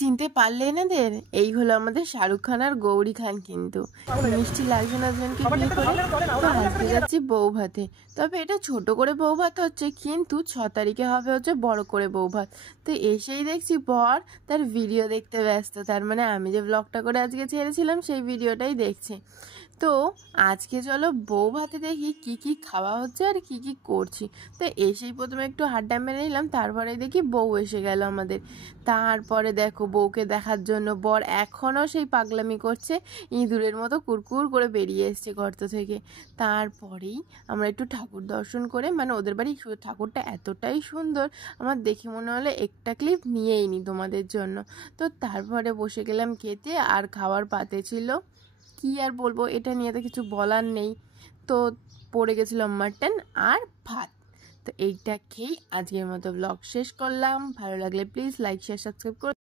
চিনতে পারলে এনাদের? এই হলো আমাদের শাহরুখ খান আর গৌরী খান। কিন্তু মিষ্টি লাগছে না জনকে বিয়ে করে। তো আজকে যাচ্ছি বউ ভাতে। তবে এটা ছোট করে বউ ভাত হচ্ছে, কিন্তু 6 তারিখে হবে হচ্ছে বড় করে বউ ভাত। তো এসেই দেখছি বর তার ভিডিও দেখতে ব্যস্ত, তার মানে আমি যে ব্লগটা করে আজকে ছেড়েছিলাম সেই ভিডিওটাই দেখছে। তো আজকে চলো বউ ভাতে দেখি কি কি খাওয়া হচ্ছে আর কি কি করছি। তো এসেই প্রথমে একটু হাড্ডা মেরে নিলাম, তারপরে দেখি বউ এসে গেল আমাদের। তারপরে দেখো বউকে দেখার জন্য বর এখনও সেই পাগলামি করছে, ইঁদুরের মতো কুরকুর করে বেরিয়ে এসছে গর্ত থেকে। তারপরেই আমরা একটু ঠাকুর দর্শন করে, মানে ওদের বাড়ি ঠাকুরটা এতটাই সুন্দর আমার দেখে মনে হলো একটা ক্লিপ নিয়েই নি তোমাদের জন্য। তো তারপরে বসে গেলাম খেতে, আর খাওয়ার পাতে ছিল কি আর বলবো, এটা নিয়ে তো কিছু বলার নেই। তো পড়ে গেছিলাম মাটন আর ভাত। তো এইটা খেয়েই আজকের মতো ব্লগ শেষ করলাম। ভালো লাগলে প্লিজ লাইক শেয়ার সাবস্ক্রাইব করো।